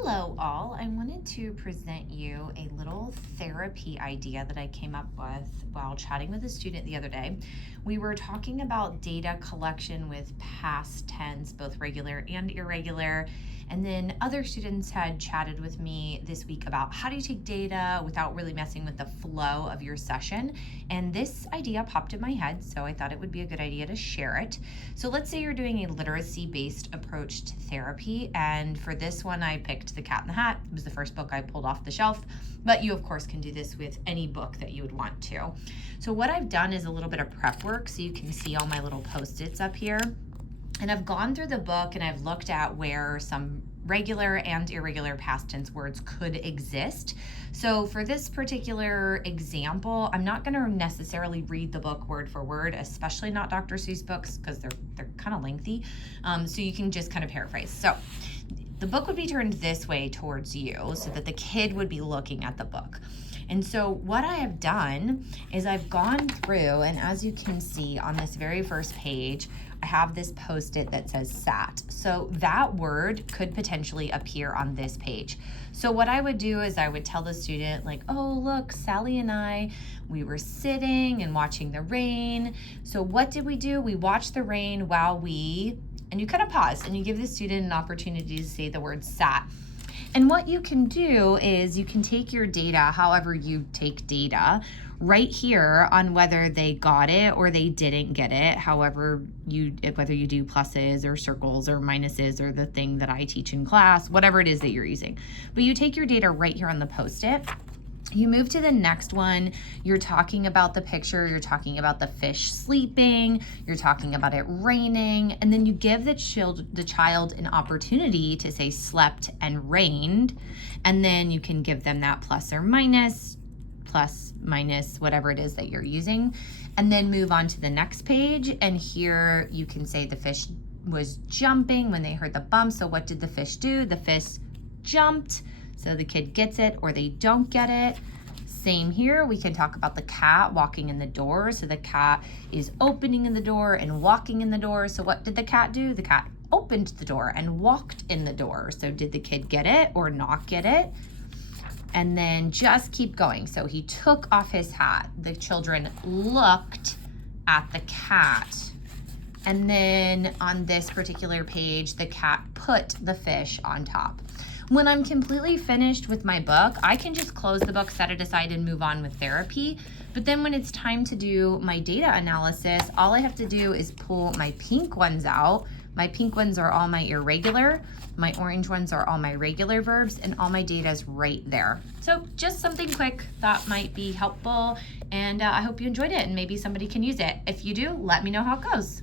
Hello all, I wanted to present you a little therapy idea that I came up with while chatting with a student the other day. We were talking about data collection with past tense, both regular and irregular, and then other students had chatted with me this week about how do you take data without really messing with the flow of your session. And this idea popped in my head, so I thought it would be a good idea to share it. So let's say you're doing a literacy-based approach to therapy, and for this one I picked The Cat in the Hat. It was the first book I pulled off the shelf, but you of course can do this with any book that you would want to. So what I've done is a little bit of prep work, so you can see all my little post-its up here. And I've gone through the book and I've looked at where some regular and irregular past tense words could exist. So for this particular example, I'm not going to necessarily read the book word for word, especially not Dr. Seuss books because they're kind of lengthy. So you can just kind of paraphrase. So the book would be turned this way towards you so that the kid would be looking at the book. And so what I have done is I've gone through, and as you can see on this very first page, I have this post-it that says sat. So that word could potentially appear on this page. So what I would do is I would tell the student like, oh, look, Sally and I, we were sitting and watching the rain. So what did we do? We watched the rain while and you kind of pause and you give the student an opportunity to say the word sat. And what you can do is you can take your data, however you take data, right here on whether they got it or they didn't get it, whether you do pluses or circles or minuses or the thing that I teach in class, whatever it is that you're using. But you take your data right here on the Post-it. You move to the next one, you're talking about the picture, you're talking about the fish sleeping, you're talking about it raining, and then you give the child an opportunity to say slept and rained, and then you can give them that plus, minus, whatever it is that you're using, and then move on to the next page, and here you can say the fish was jumping when they heard the bump, so what did the fish do? The fish jumped. So the kid gets it or they don't get it. Same here, we can talk about the cat walking in the door. So the cat is opening in the door and walking in the door. So what did the cat do? The cat opened the door and walked in the door. So did the kid get it or not get it? And then just keep going. So he took off his hat. The children looked at the cat. And then on this particular page, the cat put the fish on top. When I'm completely finished with my book, I can just close the book, set it aside, and move on with therapy. But then when it's time to do my data analysis, all I have to do is pull my pink ones out. My pink ones are all my irregular. My orange ones are all my regular verbs, and all my data is right there. So just something quick that might be helpful, and I hope you enjoyed it, and maybe somebody can use it. If you do, let me know how it goes.